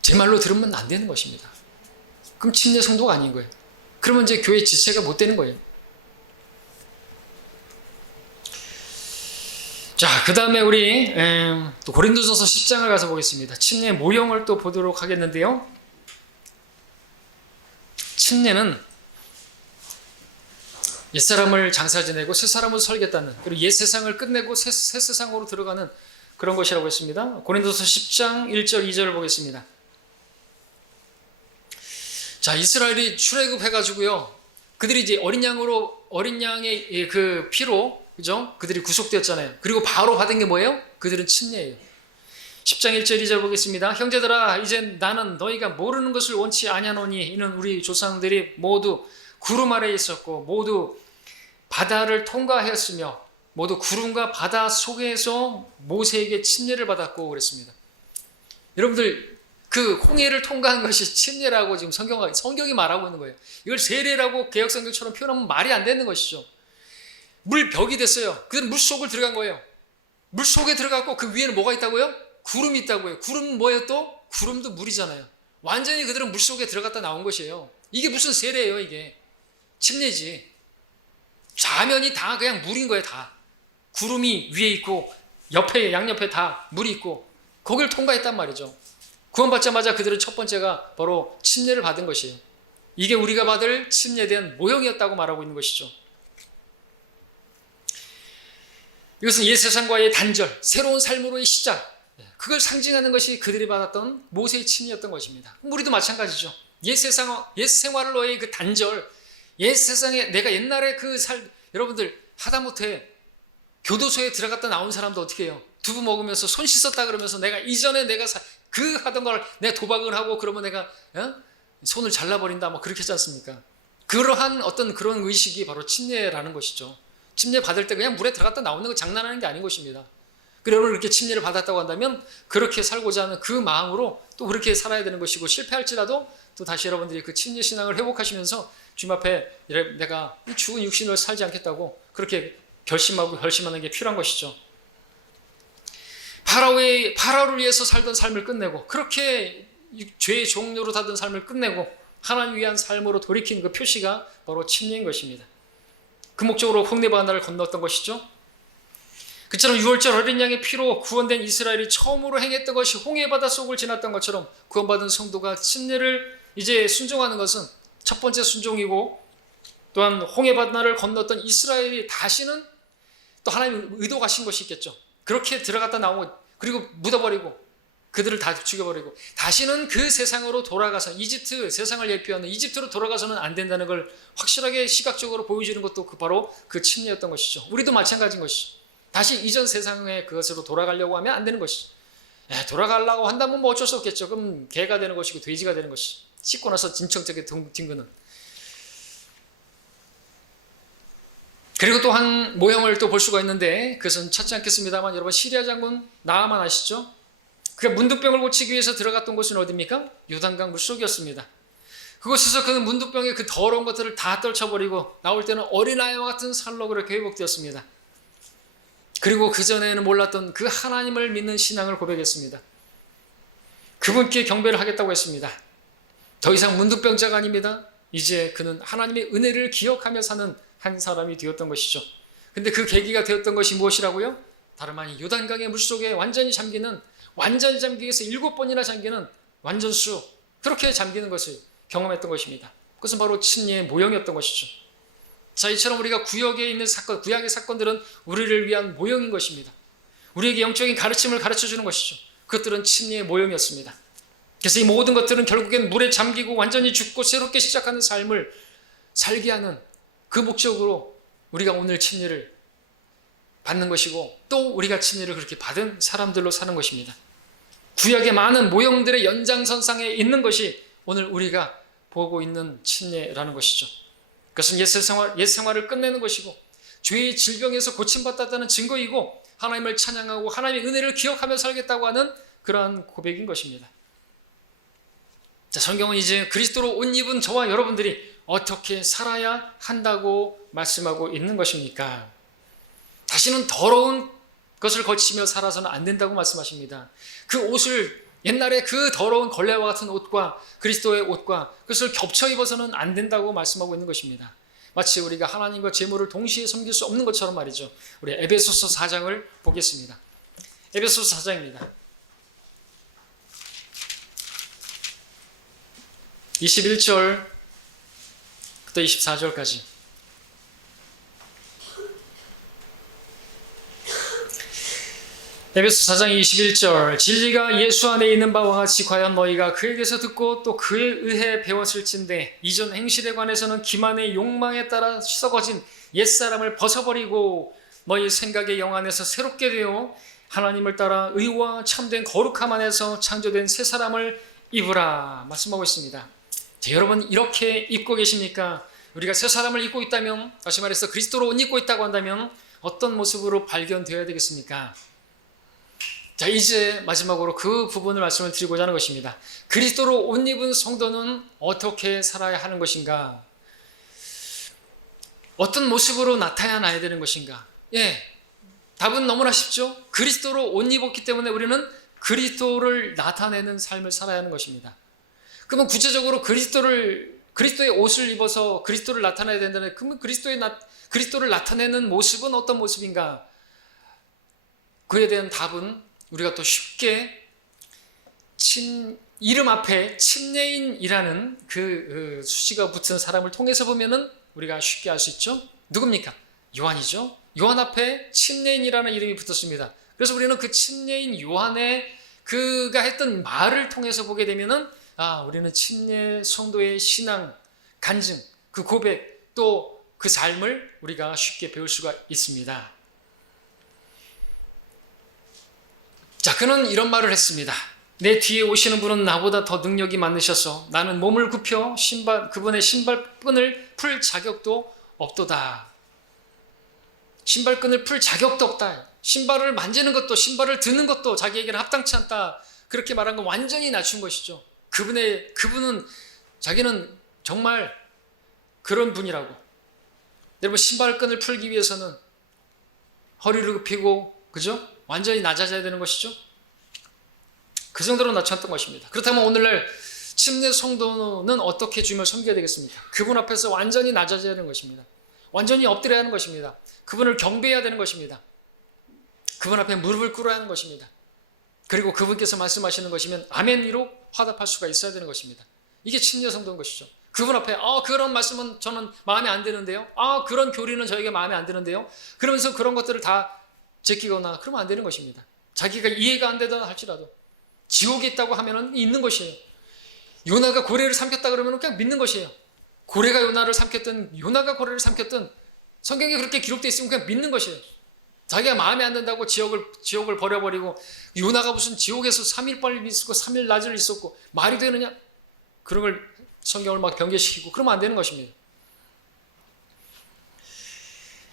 제 말로 들으면 안 되는 것입니다. 그럼 침례 성도가 아닌 거예요. 그러면 이제 교회 지체가 못 되는 거예요. 자, 그 다음에 우리 또 고린도전서 10장을 가서 보겠습니다. 침례 모형을 또 보도록 하겠는데요. 침례는 옛사람을 장사 지내고 새사람으로 살겠다는, 그리고 옛세상을 끝내고 새 세상으로 들어가는 그런 것이라고 했습니다. 고린도서 10장 1절 2절을 보겠습니다. 자, 이스라엘이 출애굽해가지고요, 그들이 이제 어린 양의 그 피로, 그죠? 그들이 구속되었잖아요. 그리고 바로 받은 게 뭐예요? 그들은 침례예요. 10장 1절 2절 보겠습니다. 형제들아, 이제 나는 너희가 모르는 것을 원치 아니하노니 이는 우리 조상들이 모두 구름 아래에 있었고 모두 바다를 통과하였으며 모두 구름과 바다 속에서 모세에게 침례를 받았고 그랬습니다. 여러분들, 그 홍해를 통과한 것이 침례라고 지금 성경이 말하고 있는 거예요. 이걸 세례라고 개역성경처럼 표현하면 말이 안 되는 것이죠. 물벽이 됐어요. 그들은 물 속을 들어간 거예요. 물 속에 들어갔고 그 위에는 뭐가 있다고요? 구름이 있다고요. 구름은 뭐예요 또? 구름도 물이잖아요. 완전히 그들은 물 속에 들어갔다 나온 것이에요. 이게 무슨 세례예요? 이게 침례지. 좌면이 다 그냥 물인 거예요. 다 구름이 위에 있고 옆에 양옆에 다 물이 있고 거기를 통과했단 말이죠. 구원받자마자 그들은 첫 번째가 바로 침례를 받은 것이에요. 이게 우리가 받을 침례에 대한 모형이었다고 말하고 있는 것이죠. 이것은 옛 세상과의 단절, 새로운 삶으로의 시작, 그걸 상징하는 것이 그들이 받았던 모세의 침례였던 것입니다. 우리도 마찬가지죠. 옛 생활로의 그 단절, 옛 세상에 내가 옛날에 여러분들 하다못해 교도소에 들어갔다 나온 사람도 어떻게 해요? 두부 먹으면서 손 씻었다 그러면서 내가 이전에 그 하던 걸 내가 도박을 하고 그러면 내가 손을 잘라버린다 뭐 그렇게 하지 않습니까? 그러한 어떤 그런 의식이 바로 침례라는 것이죠. 침례 받을 때 그냥 물에 들어갔다 나오는 거 장난하는 게 아닌 것입니다. 그리고 이렇게 침례를 받았다고 한다면 그렇게 살고자 하는 그 마음으로 또 그렇게 살아야 되는 것이고, 실패할지라도 또 다시 여러분들이 그 침례 신앙을 회복하시면서 주님 앞에 내가 이 죽은 육신으로 살지 않겠다고 그렇게 결심하는 게 필요한 것이죠. 파라오를 위해서 살던 삶을 끝내고 그렇게 죄의 종료로 사던 삶을 끝내고 하나님 위한 삶으로 돌이키는 그 표시가 바로 침례인 것입니다. 그 목적으로 홍해 바다를 건넜던 것이죠. 그처럼 6월절 어린 양의 피로 구원된 이스라엘이 처음으로 행했던 것이 홍해 바다 속을 지났던 것처럼 구원받은 성도가 침례를 이제 순종하는 것은 첫 번째 순종이고, 또한 홍해 바다를 건넜던 이스라엘이 다시는 또 하나님의 의도가 하신 것이 있겠죠. 그렇게 들어갔다 나오고 그리고 묻어버리고 그들을 다 죽여버리고 다시는 그 세상으로 돌아가서 이집트 세상을 예표하는 이집트로 돌아가서는 안 된다는 걸 확실하게 시각적으로 보여주는 것도 바로 그 침례였던 것이죠. 우리도 마찬가지인 것이죠. 다시 이전 세상의 그것으로 돌아가려고 하면 안 되는 것이죠. 돌아가려고 한다면 뭐 어쩔 수 없겠죠. 그럼 개가 되는 것이고 돼지가 되는 것이, 씻고 나서 진청적인 뒹구는. 그리고 또 한 모형을 또 볼 수가 있는데 그것은 찾지 않겠습니다만 여러분 시리아 장군 나아만 아시죠? 그가 문둥병을 고치기 위해서 들어갔던 곳은 어디입니까? 요단강 물속이었습니다. 그곳에서 그는 문둥병의 그 더러운 것들을 다 떨쳐버리고 나올 때는 어린아이와 같은 살로 그렇게 회복되었습니다. 그리고 그전에는 몰랐던 그 하나님을 믿는 신앙을 고백했습니다. 그분께 경배를 하겠다고 했습니다. 더 이상 문둥병자가 아닙니다. 이제 그는 하나님의 은혜를 기억하며 사는 한 사람이 되었던 것이죠. 근데 그 계기가 되었던 것이 무엇이라고요? 다름 아닌 요단강의 물속에 완전히 잠기기 위해서 7번이나 잠기는 완전수, 그렇게 잠기는 것을 경험했던 것입니다. 그것은 바로 침례의 모형이었던 것이죠. 자, 이처럼 우리가 구약에 있는 사건, 구약의 사건들은 우리를 위한 모형인 것입니다. 우리에게 영적인 가르침을 가르쳐주는 것이죠. 그것들은 침례의 모형이었습니다. 그래서 이 모든 것들은 결국엔 물에 잠기고 완전히 죽고 새롭게 시작하는 삶을 살게 하는 그 목적으로 우리가 오늘 침례를 받는 것이고, 또 우리가 침례를 그렇게 받은 사람들로 사는 것입니다. 구약의 많은 모형들의 연장선상에 있는 것이 오늘 우리가 보고 있는 침례라는 것이죠. 그것은 옛 생활을 끝내는 것이고, 죄의 질병에서 고침받았다는 증거이고, 하나님을 찬양하고 하나님의 은혜를 기억하며 살겠다고 하는 그러한 고백인 것입니다. 자, 성경은 이제 그리스도로 옷 입은 저와 여러분들이 어떻게 살아야 한다고 말씀하고 있는 것입니까? 다시는 더러운 것을 거치며 살아서는 안 된다고 말씀하십니다. 그 옷을, 옛날에 그 더러운 걸레와 같은 옷과 그리스도의 옷과 그것을 겹쳐 입어서는 안 된다고 말씀하고 있는 것입니다. 마치 우리가 하나님과 재물을 동시에 섬길 수 없는 것처럼 말이죠. 우리 에베소서 4장을 보겠습니다. 에베소서 4장입니다. 21절부터 24절까지. 에베소 4장 21절, 진리가 예수 안에 있는 바와 같이 과연 너희가 그에게서 듣고 또 그에 의해 배웠을진데 이전 행실에 관해서는 기만의 욕망에 따라 썩어진 옛사람을 벗어버리고 너희 생각의 영 안에서 새롭게 되어 하나님을 따라 의와 참된 거룩함 안에서 창조된 새 사람을 입으라 말씀하고 있습니다. 자, 여러분 이렇게 입고 계십니까? 우리가 새 사람을 입고 있다면, 다시 말해서 그리스도로 옷 입고 있다고 한다면 어떤 모습으로 발견되어야 되겠습니까? 자, 이제 마지막으로 그 부분을 말씀을 드리고자 하는 것입니다. 그리스도로 옷 입은 성도는 어떻게 살아야 하는 것인가? 어떤 모습으로 나타나야 되는 것인가? 예, 답은 너무나 쉽죠. 그리스도로 옷 입었기 때문에 우리는 그리스도를 나타내는 삶을 살아야 하는 것입니다. 그러면 구체적으로 그리스도의 옷을 입어서 그리스도를 나타내야 된다면, 그러면 그리스도를 나타내는 모습은 어떤 모습인가? 그에 대한 답은 우리가 또 쉽게 이름 앞에 침례인이라는 그 수식어가 붙은 사람을 통해서 보면은 우리가 쉽게 알 수 있죠. 누굽니까? 요한이죠. 요한 앞에 침례인이라는 이름이 붙었습니다. 그래서 우리는 그 침례인 요한의 그가 했던 말을 통해서 보게 되면은 우리는 침례 성도의 신앙, 간증, 그 고백, 또 그 삶을 우리가 쉽게 배울 수가 있습니다. 자, 그는 이런 말을 했습니다. 내 뒤에 오시는 분은 나보다 더 능력이 많으셔서 나는 몸을 굽혀 그분의 신발끈을 풀 자격도 없도다. 신발끈을 풀 자격도 없다. 신발을 만지는 것도, 신발을 드는 것도 자기에게는 합당치 않다. 그렇게 말한 건 완전히 낮춘 것이죠. 그분은 자기는 정말 그런 분이라고. 여러분, 신발끈을 풀기 위해서는 허리를 굽히고, 그죠? 완전히 낮아져야 되는 것이죠. 그 정도로 낮췄던 것입니다. 그렇다면 오늘날 침례 성도는 어떻게 주님을 섬겨야 되겠습니까? 그분 앞에서 완전히 낮아져야 되는 것입니다. 완전히 엎드려야 하는 것입니다. 그분을 경배해야 되는 것입니다. 그분 앞에 무릎을 꿇어야 하는 것입니다. 그리고 그분께서 말씀하시는 것이면 아멘이로 화답할 수가 있어야 되는 것입니다. 이게 침례 성도인 것이죠. 그분 앞에 그런 말씀은 저는 마음에 안 드는데요. 그런 교리는 저에게 마음에 안 드는데요. 그러면서 그런 것들을 다 제끼거나 그러면 안 되는 것입니다. 자기가 이해가 안 되다 할지라도 지옥에 있다고 하면 있는 것이에요. 요나가 고래를 삼켰다 그러면 그냥 믿는 것이에요. 고래가 요나를 삼켰든 요나가 고래를 삼켰든 성경에 그렇게 기록되어 있으면 그냥 믿는 것이에요. 자기가 마음에 안 든다고 지옥을 버려버리고, 요나가 무슨 지옥에서 3일 밤을 있었고 3일 낮을 있었고 말이 되느냐? 그런 걸 성경을 막 변개시키고 그러면 안 되는 것입니다.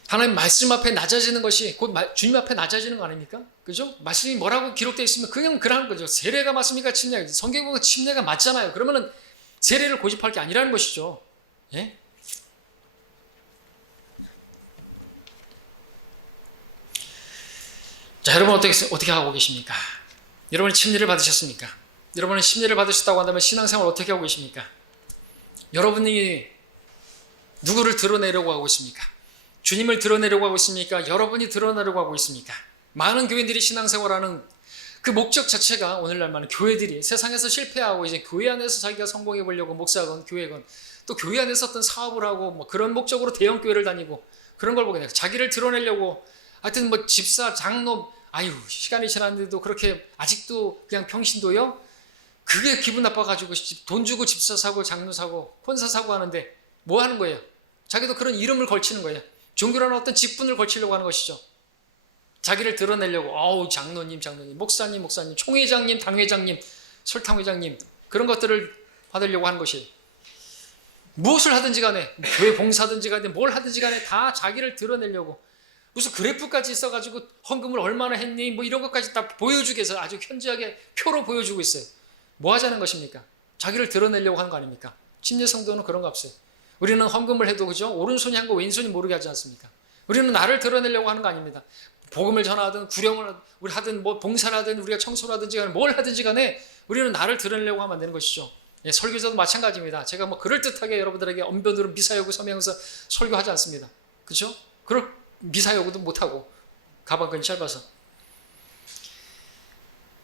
하나님 말씀 앞에 낮아지는 것이 곧 주님 앞에 낮아지는 거 아닙니까? 그죠? 말씀이 뭐라고 기록되어 있으면 그냥 그러는 거죠. 세례가 맞습니까? 침례가? 성경에 보면 침례가 맞잖아요. 그러면은 세례를 고집할 게 아니라는 것이죠. 예? 자, 여러분 어떻게 하고 계십니까? 여러분이 침례를 받으셨습니까? 여러분은 침례를 받으셨다고 한다면 신앙생활 어떻게 하고 계십니까? 여러분이 누구를 드러내려고 하고 있습니까? 주님을 드러내려고 하고 있습니까? 여러분이 드러내려고 하고 있습니까? 많은 교인들이 신앙생활하는 그 목적 자체가 오늘날 많은 교회들이 세상에서 실패하고 이제 교회 안에서 자기가 성공해 보려고 목사건 교회건 또 교회 안에서 어떤 사업을 하고 뭐 그런 목적으로 대형 교회를 다니고 그런 걸 보게 돼요. 자기를 드러내려고 하여튼 뭐 집사, 장로, 아유 시간이 지났는데도 그렇게 아직도 그냥 평신도요? 그게 기분 나빠가지고 돈 주고 집사 사고 장로 사고 혼사 사고 하는데 뭐 하는 거예요? 자기도 그런 이름을 걸치는 거예요. 종교라는 어떤 직분을 걸치려고 하는 것이죠. 자기를 드러내려고 어우 장로님, 목사님, 총회장님, 당회장님, 설탕회장님 그런 것들을 받으려고 하는 것이에요. 무엇을 하든지 간에 교회 봉사든지 간에 뭘 하든지 간에 다 자기를 드러내려고 무슨 그래프까지 있어가지고 헌금을 얼마나 했니 뭐 이런 것까지 다 보여주기 위해서 아주 현저하게 표로 보여주고 있어요. 뭐 하자는 것입니까? 자기를 드러내려고 하는 거 아닙니까? 침례 성도는 그런 거 없어요. 우리는 헌금을 해도 그죠? 오른손이 한 거 왼손이 모르게 하지 않습니까? 우리는 나를 드러내려고 하는 거 아닙니다. 복음을 전하든 구령을 우리 하든 뭐 봉사를 하든 우리가 청소를 하든지 간에 뭘 하든지 간에 우리는 나를 드러내려고 하면 안 되는 것이죠. 예, 설교자도 마찬가지입니다. 제가 뭐 그럴듯하게 여러분들에게 언변으로 미사여구 서명해서 설교하지 않습니다. 그렇죠? 그럴 미사여구도 못하고 가방끈이 짧아서.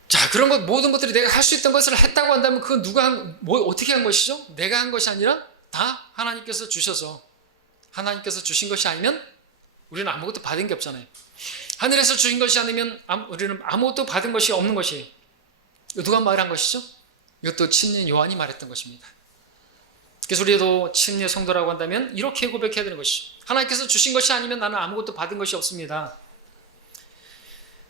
자, 그런 것 모든 것들이 내가 할 수 있던 것을 했다고 한다면 그건 누가 뭐 어떻게 한 것이죠? 내가 한 것이 아니라 다 하나님께서 주셔서 하나님께서 주신 것이 아니면 우리는 아무것도 받은 게 없잖아요. 하늘에서 주신 것이 아니면 우리는 아무것도 받은 것이 없는 것이에요. 누가 말한 것이죠? 이것도 침례 요한이 말했던 것입니다. 그래서 우리도 침례 성도라고 한다면 이렇게 고백해야 되는 것이죠. 하나님께서 주신 것이 아니면 나는 아무것도 받은 것이 없습니다.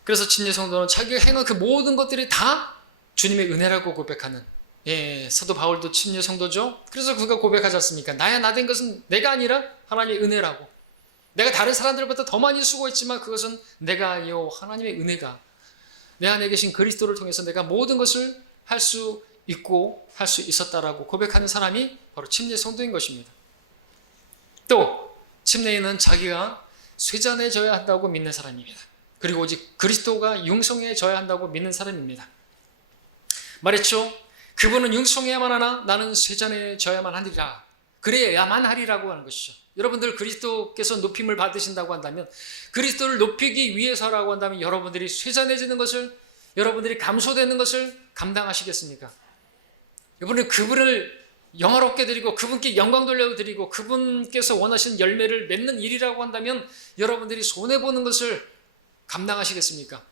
그래서 침례 성도는 자기가 행한 그 모든 것들이 다 주님의 은혜라고 고백하는, 예, 사도 바울도 침례 성도죠. 그래서 그가 고백하지 않습니까? 나야 나 된 것은 내가 아니라 하나님의 은혜라고. 내가 다른 사람들보다 더 많이 수고했지만 그것은 내가 아니요 하나님의 은혜가 내 안에 계신 그리스도를 통해서 내가 모든 것을 할 수 있고 할 수 있었다라고 고백하는 사람이 바로 침례 성도인 것입니다. 또 침례인은 자기가 쇠잔해져야 한다고 믿는 사람입니다. 그리고 오직 그리스도가 융성해져야 한다고 믿는 사람입니다. 말했죠. 그분은 융성해야만 하나 나는 쇠잔해져야만 하리라. 그래야만 하리라고 하는 것이죠. 여러분들 그리스도께서 높임을 받으신다고 한다면 그리스도를 높이기 위해서라고 한다면 여러분들이 쇠잔해지는 것을 여러분들이 감소되는 것을 감당하시겠습니까? 여러분은 그분을 영화롭게 드리고 그분께 영광 돌려드리고 그분께서 원하시는 열매를 맺는 일이라고 한다면 여러분들이 손해보는 것을 감당하시겠습니까?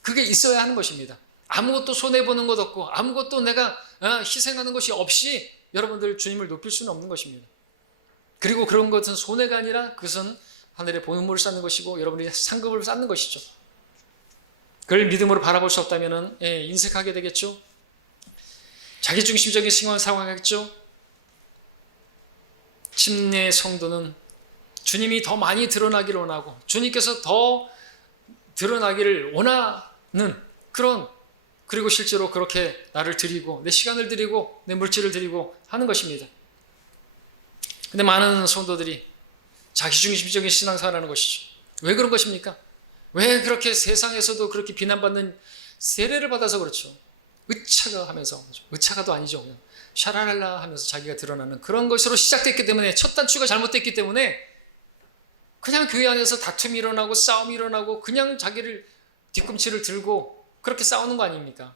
그게 있어야 하는 것입니다. 아무것도 손해보는 것 없고 아무것도 내가 희생하는 것이 없이 여러분들 주님을 높일 수는 없는 것입니다. 그리고 그런 것은 손해가 아니라 그것은 하늘의 본물을 쌓는 것이고 여러분이 상급을 쌓는 것이죠. 그걸 믿음으로 바라볼 수 없다면 인색하게 되겠죠. 자기중심적인 생활을 살아가겠죠. 침례 성도는 주님이 더 많이 드러나기를 원하고 주님께서 더 드러나기를 원하는 그런 그리고 실제로 그렇게 나를 드리고 내 시간을 드리고 내 물질을 드리고 하는 것입니다. 근데 많은 성도들이 자기중심적인 신앙생활을 하는 것이죠. 왜 그런 것입니까? 왜 그렇게 세상에서도 그렇게 비난받는 세례를 받아서 그렇죠. 의차가 하면서 의차가도 아니죠. 그냥 샤랄랄라 하면서 자기가 드러나는 그런 것으로 시작됐기 때문에 첫 단추가 잘못됐기 때문에 그냥 교회 안에서 다툼이 일어나고 싸움이 일어나고 그냥 자기를 뒤꿈치를 들고 그렇게 싸우는 거 아닙니까?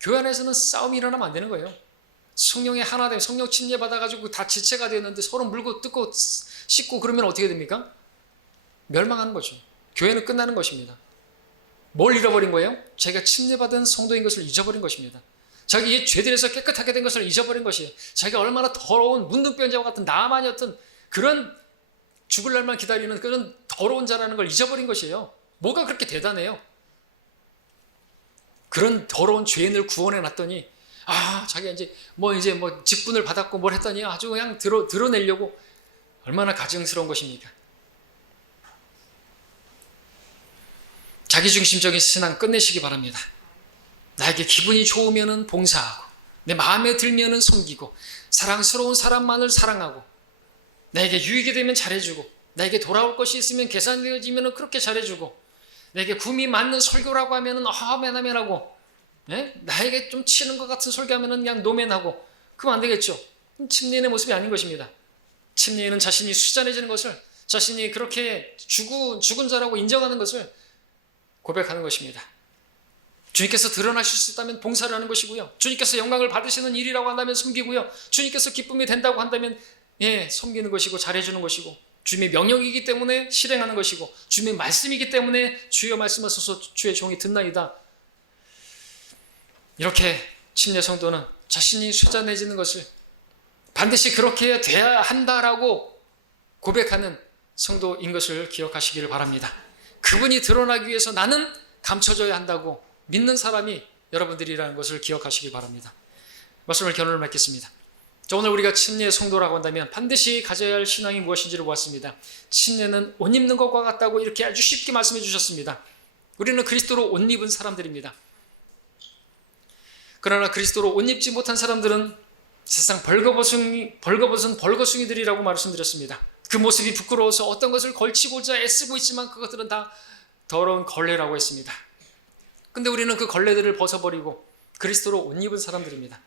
교회 안에서는 싸움이 일어나면 안 되는 거예요. 성령의 하나됨, 성령 침례 받아가지고 다 지체가 되었는데 서로 물고 뜯고 씻고 그러면 어떻게 됩니까? 멸망하는 거죠. 교회는 끝나는 것입니다. 뭘 잃어버린 거예요? 자기가 침례받은 성도인 것을 잊어버린 것입니다. 자기 죄들에서 깨끗하게 된 것을 잊어버린 것이에요. 자기가 얼마나 더러운 문둥병자와 같은 나만이었던 그런 죽을 날만 기다리는 그런 더러운 자라는 걸 잊어버린 것이에요. 뭐가 그렇게 대단해요? 그런 더러운 죄인을 구원해 놨더니 자기가 이제 뭐 직분을 받았고 뭘 했더니 아주 그냥 드러내려고 얼마나 가증스러운 것입니까? 자기중심적인 신앙 끝내시기 바랍니다. 나에게 기분이 좋으면은 봉사하고 내 마음에 들면은 섬기고 사랑스러운 사람만을 사랑하고 나에게 유익이 되면 잘해주고 나에게 돌아올 것이 있으면 계산되어지면 그렇게 잘해주고 내게 구미 맞는 설교라고 하면은 아멘하고 나에게 좀 치는 것 같은 설교하면은 그냥 노멘하고 그러면 안 되겠죠. 침례인의 모습이 아닌 것입니다. 침례인은 자신이 수잔해지는 것을 자신이 그렇게 죽은 자라고 인정하는 것을 고백하는 것입니다. 주님께서 드러나실 수 있다면 봉사를 하는 것이고요. 주님께서 영광을 받으시는 일이라고 한다면 섬기고요. 주님께서 기쁨이 된다고 한다면 섬기는 것이고 잘해주는 것이고, 주님의 명령이기 때문에 실행하는 것이고, 주님의 말씀이기 때문에 주여 말씀하소서 주의 종이 듣나이다. 이렇게 침례 성도는 자신이 쇠잔해지는 것을 반드시 그렇게 돼야 한다라고 고백하는 성도인 것을 기억하시기를 바랍니다. 그분이 드러나기 위해서 나는 감춰져야 한다고 믿는 사람이 여러분들이라는 것을 기억하시기 바랍니다. 말씀을 결론을 맺겠습니다. 자, 오늘 우리가 침례 성도라고 한다면 반드시 가져야 할 신앙이 무엇인지를 보았습니다. 침례는 옷 입는 것과 같다고 이렇게 아주 쉽게 말씀해 주셨습니다. 우리는 그리스도로 옷 입은 사람들입니다. 그러나 그리스도로 옷 입지 못한 사람들은 세상 벌거벗은 벌거숭이들이라고 말씀드렸습니다. 그 모습이 부끄러워서 어떤 것을 걸치고자 애쓰고 있지만 그것들은 다 더러운 걸레라고 했습니다. 근데 우리는 그 걸레들을 벗어버리고 그리스도로 옷 입은 사람들입니다.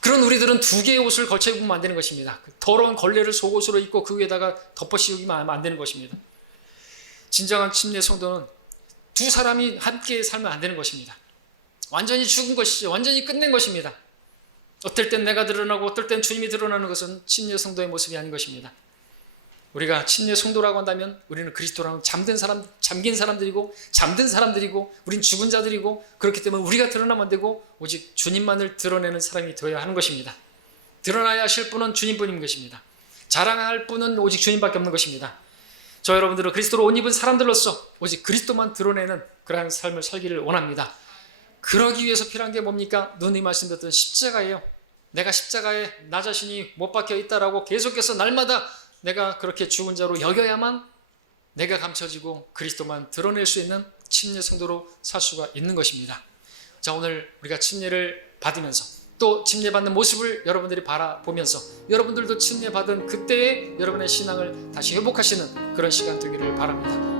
그런 우리들은 두 개의 옷을 걸쳐 입으면 안 되는 것입니다. 더러운 걸레를 속옷으로 입고 그 위에다가 덮어 씌우기만 하면 안 되는 것입니다. 진정한 침례 성도는 두 사람이 함께 살면 안 되는 것입니다. 완전히 죽은 것이죠. 완전히 끝낸 것입니다. 어떨 땐 내가 드러나고 어떨 땐 주님이 드러나는 것은 침례 성도의 모습이 아닌 것입니다. 우리가 침례 성도라고 한다면 우리는 그리스도랑 잠긴 사람들이고 잠든 사람들이고 우린 죽은 자들이고, 그렇기 때문에 우리가 드러나면 안 되고 오직 주님만을 드러내는 사람이 되어야 하는 것입니다. 드러나야 하실 분은 주님뿐인 것입니다. 자랑할 분은 오직 주님밖에 없는 것입니다. 저 여러분들은 그리스도로 옷 입은 사람들로서 오직 그리스도만 드러내는 그러한 삶을 살기를 원합니다. 그러기 위해서 필요한 게 뭡니까? 누님 말씀드렸던 십자가예요. 내가 십자가에 나 자신이 못 박혀 있다라고 계속해서 날마다 내가 그렇게 죽은 자로 여겨야만 내가 감춰지고 그리스도만 드러낼 수 있는 침례 성도로 살 수가 있는 것입니다. 자, 오늘 우리가 침례를 받으면서 또 침례받는 모습을 여러분들이 바라보면서 여러분들도 침례받은 그때의 여러분의 신앙을 다시 회복하시는 그런 시간 되기를 바랍니다.